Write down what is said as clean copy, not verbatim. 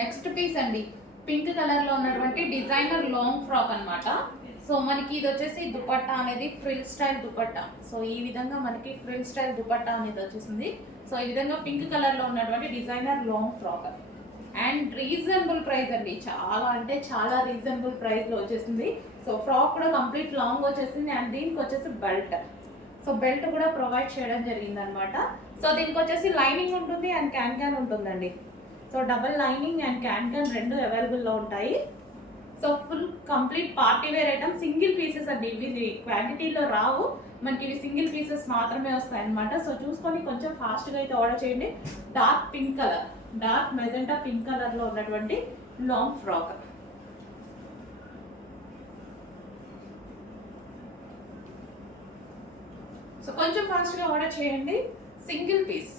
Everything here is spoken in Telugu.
నెక్స్ట్ పీస్ అండి, పింక్ కలర్ లో ఉన్నటువంటి డిజైనర్ లాంగ్ ఫ్రాక్ అన్నమాట. సో మనకి ఇది వచ్చేసి దుపట్టా అనేది ఫ్రిల్ స్టైల్ దుపట్టా. సో ఈ విధంగా మనకి ఫ్రిల్ స్టైల్ దుపట్టా అనేది వచ్చేసింది. సో ఈ విధంగా పింక్ కలర్ లో ఉన్నటువంటి designer long frock and reasonable price అండి, చాలా అంటే చాలా రీజనబుల్ ప్రైస్ లో వచ్చేసింది. సో ఫ్రాక్ కూడా కంప్లీట్ లాంగ్ వచ్చేసింది అండ్ దీనికి వచ్చేసి బెల్ట్. సో బెల్ట్ కూడా ప్రొవైడ్ చేయడం జరిగింది అనమాట. సో దీనికి వచ్చేసి లైనింగ్ ఉంటుంది అండ్ క్యాన్ ఉంటుందండి. So double lining and can రెండు అవైలబుల్లో ఉంటాయి. So full complete party wear item, single pieces అండి. ఇవి క్వాంటిటీలో రావు మనకి, ఇవి సింగిల్ పీసెస్ మాత్రమే వస్తాయి అనమాట. సో చూసుకొని కొంచెం ఫాస్ట్గా అయితే ఆర్డర్ చేయండి. Dark pink colour, dark magenta pink కలర్లో ఉన్నటువంటి లాంగ్ ఫ్రాక్. సో కొంచెం ఫాస్ట్గా ఆర్డర్ చేయండి, సింగిల్ పీస్.